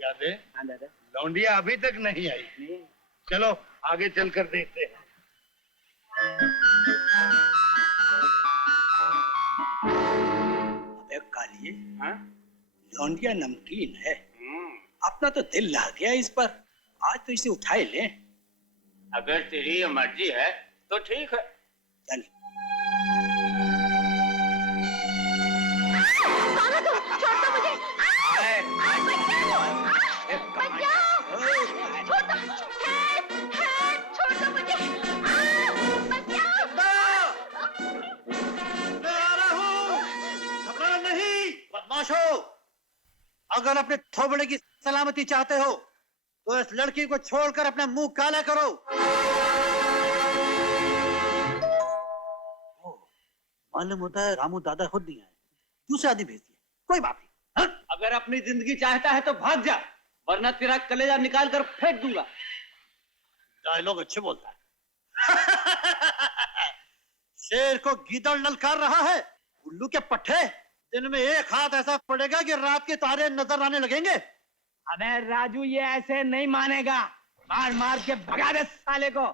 याद है? हाँ दादा। लौंडिया अभी तक नहीं आई। नहीं। चलो आगे चलकर देखते हैं। अबे कालिए, हाँ? लौंडिया नमकीन है। अपना तो दिल ला गया इस पर। आज तो इसे उठा ही ले। अगर तेरी ये मर्जी है तो ठीक है। चल। अगर अपने थोबड़े की सलामती चाहते हो तो इस लड़की को छोड़कर अपना मुंह काला करो। मालूम होता है रामू दादा खुद नहीं आए, दूसरे आदमी भेज दिए। कोई बात नहीं। अगर अपनी जिंदगी चाहता है तो भाग जा, वरना तेरा कलेजा निकाल कर फेंक दूंगा। डायलॉग अच्छे बोलता है। शेर को गीदड़ ललकार रहा है। उल्लू के पट्टे, दिन में एक हाथ ऐसा पड़ेगा कि रात के तारे नजर आने लगेंगे। अबे राजू, ये ऐसे नहीं मानेगा। मार मार के भगा दे साले को।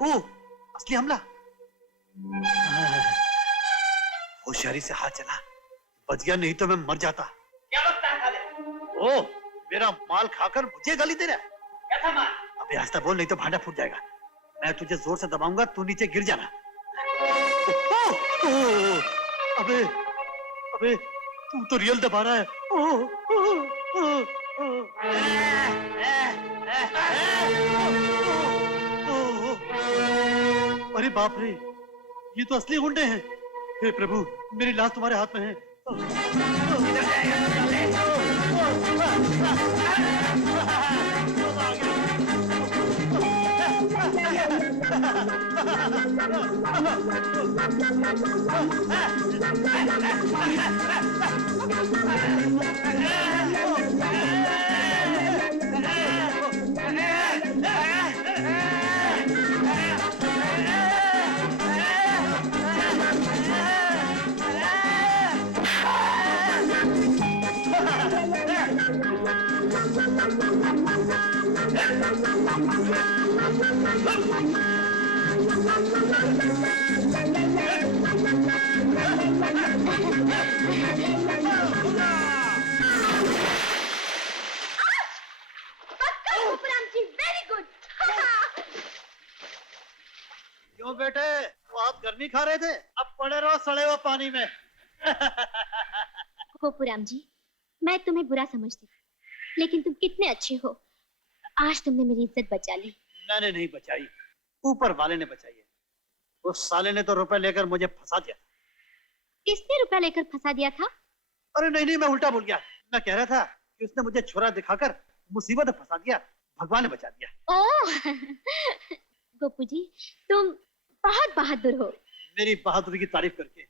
ओ, असली हमला। होशियारी से हाथ चला, बच गया, नहीं तो मैं मर जाता। क्या बकता है साले? ओ, मेरा माल खाकर मुझे गाली दे रहा है। कैसा माल? अबे आस्ता बोल, नहीं तो भांडा फूट जाएगा। मैं तुझे जोर से दबाऊंगा, तू नीचे गिर जाना। अबे अबे, तू तो रियल दबा रहा है। अरे बाप रे, ये तो असली गुंडे हैं। हे प्रभु, मेरी लाश तुम्हारे हाथ में है। क्यों बेटे, बहुत गर्मी खा रहे थे? अब पड़े रहो सड़े हुए पानी में। गोपुराम जी, मैं तुम्हें बुरा समझती थी, लेकिन तुम कितने अच्छे हो। आज तुमने मेरी इज्जत बचा ली। मैंने नहीं बचाई, ऊपर वाले ने बचाई है। उस साले ने तो रुपए लेकर मुझे फंसा दिया। किसने रुपया लेकर फंसा दिया था? अरे नहीं, मैं उल्टा बोल गया। मैं कह रहा था कि उसने मुझे छुरा दिखाकर मुसीबत में फंसा दिया, भगवान ने बचा दिया। ओह गोपू जी, तुम बहुत बहादुर हो। मेरी बहादुरी की तारीफ करके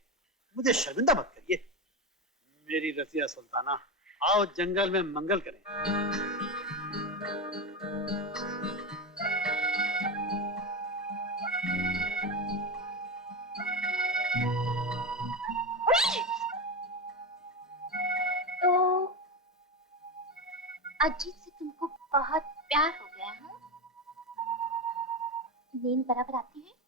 मुझे शर्मिंदा मत करिए। मेरी रसिया सुल्ताना, आओ जंगल में मंगल करें। तो अजीत से तुमको बहुत प्यार हो गया है? नींद बराबर आती है?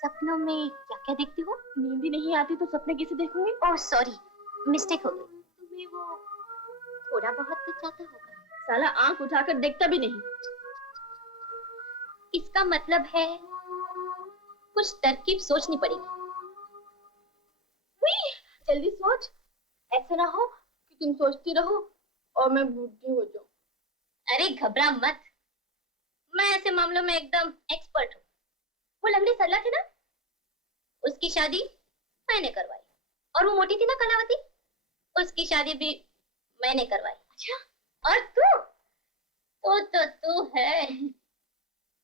सपनों में क्या क्या देखती हो? नींद ही नहीं आती तो सपने कैसे देखूंगी? ओह सॉरी, मिस्टेक हो गई। तुम्हें वो थोड़ा बहुत तो चाहता होगा। साला आंख उठाकर देखता भी नहीं। इसका मतलब है कुछ तरकीब सोचनी पड़ेगी। जल्दी सोच, ऐसा ना हो कि तुम सोचती रहो और मैं बूढ़ी हो जाऊं। अरे घबरा मत, मैं ऐसे मामलों में एकदम एक्सपर्ट हूँ। वो लंगड़ी सरला थी ना, उसकी शादी मैंने करवाई। और वो मोटी थी ना कलावती, उसकी शादी भी मैंने करवाई। अच्छा, और तू है।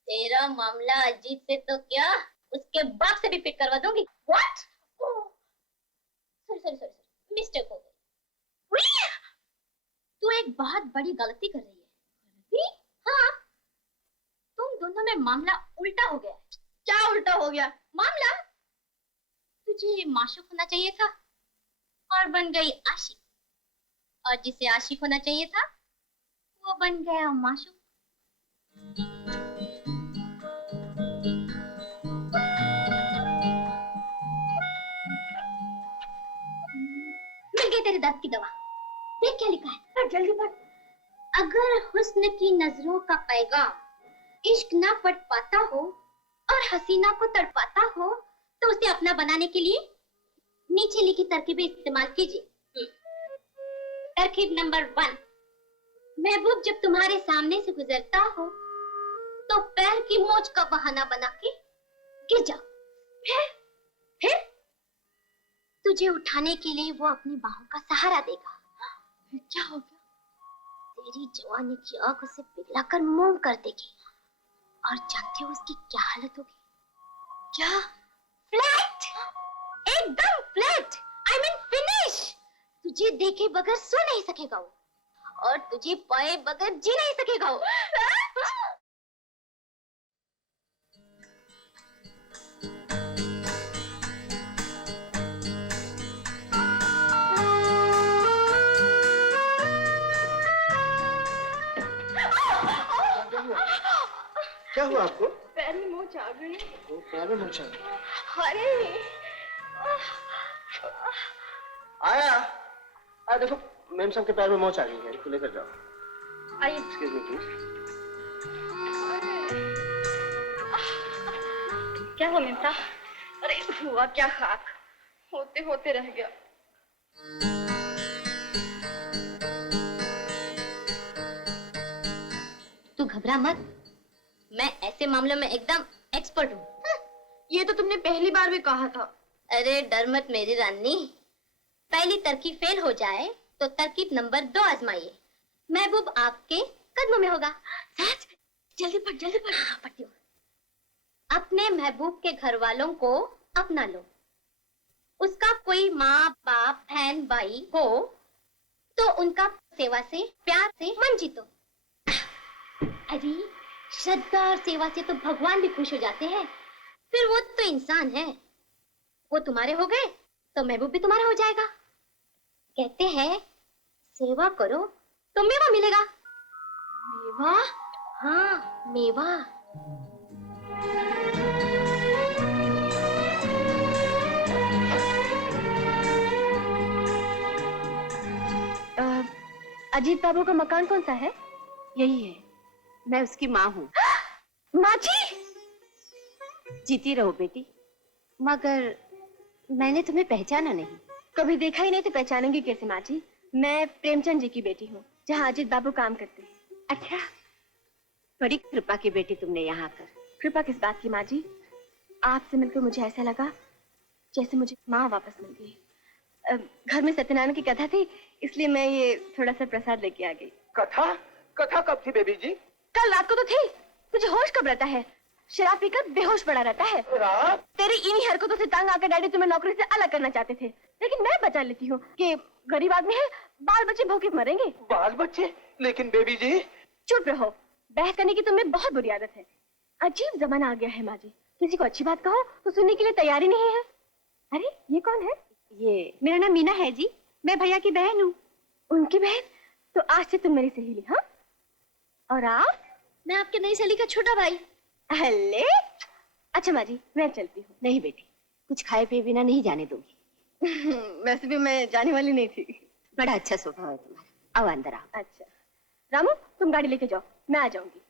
तेरा मामला अजीत से तो क्या, उसके बाप से भी पिक करवा दूंगी। व्हाट? सॉरी, मिस्टेक हो गई। तू एक बहुत बड़ी गलती कर रही है। हाँ, तुम दोनों में मामला उल्टा हो गया। क्या उल्टा हो गया? मामला, तुझे माशूक होना चाहिए था और बन गई आशिक, और जिसे आशिक होना चाहिए था वो बन गया माशूक। मिल गई तेरे दर्द की दवा। देख क्या लिखा है, पढ़ जल्दी पढ़। अगर हुस्न की नजरों का पैगाम इश्क ना पढ़ पाता हो और हसीना को तड़पाता हो तो उसे अपना बनाने के लिए नीचे लिखी तरकीबें इस्तेमाल कीजिए। तरकीब नंबर 1, महबूब जब तुम्हारे सामने से गुजरता हो तो पैर की मोच का बहाना बना के गिर जाओ। फिर तुझे उठाने के लिए वो अपनी बाहों का सहारा देगा। क्या हो गया? तेरी जवानी की आग उसे पिघलाकर मोम कर देगी और जानते हो उसकी क्या हालत होगी? क्या? फ्लैट, एकदम फ्लैट, आई मीन फिनिश। तुझे देखे बगैर सो नहीं सकेगा वो, और तुझे पाए बगैर जी नहीं सकेगा वो। क्या हुआ आपको? पैर में मोच आ गई। वो पैर में मोच आ गई। अरे आया देखो, मैम साहब के पैर में मोच आ गई है, इसको लेकर जाओ। आइए। Excuse me please. क्या हुआ मिमता? अरे हुआ क्या, खाक होते होते रह गया। तू घबरा मत, मैं ऐसे मामलों में एकदम एक्सपर्ट हूँ। ये तो तुमने पहली बार भी कहा था। अरे डर मत मेरी रानी, पहली तरकीब फेल हो जाए तो तरकीब नंबर 2 आजमाइए। महबूब आपके कदमों में होगा। सच? जल्दी पढ़ जल्दी पढ़। हाँ, पढ़ती हूँ। अपने महबूब के घर वालों को अपना लो। उसका कोई माँ बाप बहन भाई हो तो उनका सेवा से प्यार से मन जीतो। अरे श्रद्धा और सेवा से तो भगवान भी खुश हो जाते हैं। फिर वो तो इंसान है, वो तुम्हारे हो गए तो महबूब भी तुम्हारा हो जाएगा। कहते हैं सेवा करो तो मेवा मिलेगा। मेवा? हाँ मेवा। अजीत बाबू का मकान कौन सा है? यही है, मैं उसकी माँ हूँ। माँ जी! जीती रहो बेटी, मगर मैंने तुम्हें पहचाना नहीं। कभी देखा ही नहीं तो पहचानेंगे कैसे माँ जी? मैं प्रेमचंद जी की बेटी हूँ, जहाँ अजीत बाबू काम करते हैं। अच्छा, बड़ी कृपा की बेटी तुमने यहाँ कर। कृपा किस बात की माँ जी? आपसे मिलकर मुझे ऐसा लगा जैसे मुझे माँ वापस मिल गई। घर में सत्यनारायण की कथा थी, इसलिए मैं ये थोड़ा सा प्रसाद लेके आ गई। कथा? कथा कब थी बेबी जी? कल रात को तो थी। तुझे होश कब रहता है? शराब पीकर बेहोश पड़ा रहता है। रात? तेरी इन्हीं हरकतों से तंग आकर डैडी तुम्हें नौकरी से अलग करना चाहते थे, लेकिन मैं बचा लेती हूँ कि गरीब आदमी है, बाल बच्चे भूखे मरेंगे। बाल बच्चे? लेकिन बेबी जी। चुप रहो, बहस करने की तुम्हें बहुत बुरी आदत है। अजीब जमाना आ गया है माँ जी, किसी को अच्छी बात कहो तो सुनने के लिए तैयारी नहीं है। अरे ये कौन है? ये मेरा नाम मीना है जी, मैं भैया की बहन हूँ। उनकी बहन? तो आज से तुम मेरी सहेली। हाँ, और आप? मैं आपके नई सहेली का छोटा भाई। हल्ले? अच्छा माँ जी, मैं चलती हूँ। नहीं बेटी, कुछ खाए पिए बिना नहीं जाने दूंगी। वैसे भी मैं जाने वाली नहीं थी। बड़ा अच्छा स्वभाव है तुम्हारा। आओ अंदर आओ। अच्छा रामू, तुम गाड़ी लेके जाओ, मैं आ जाऊंगी।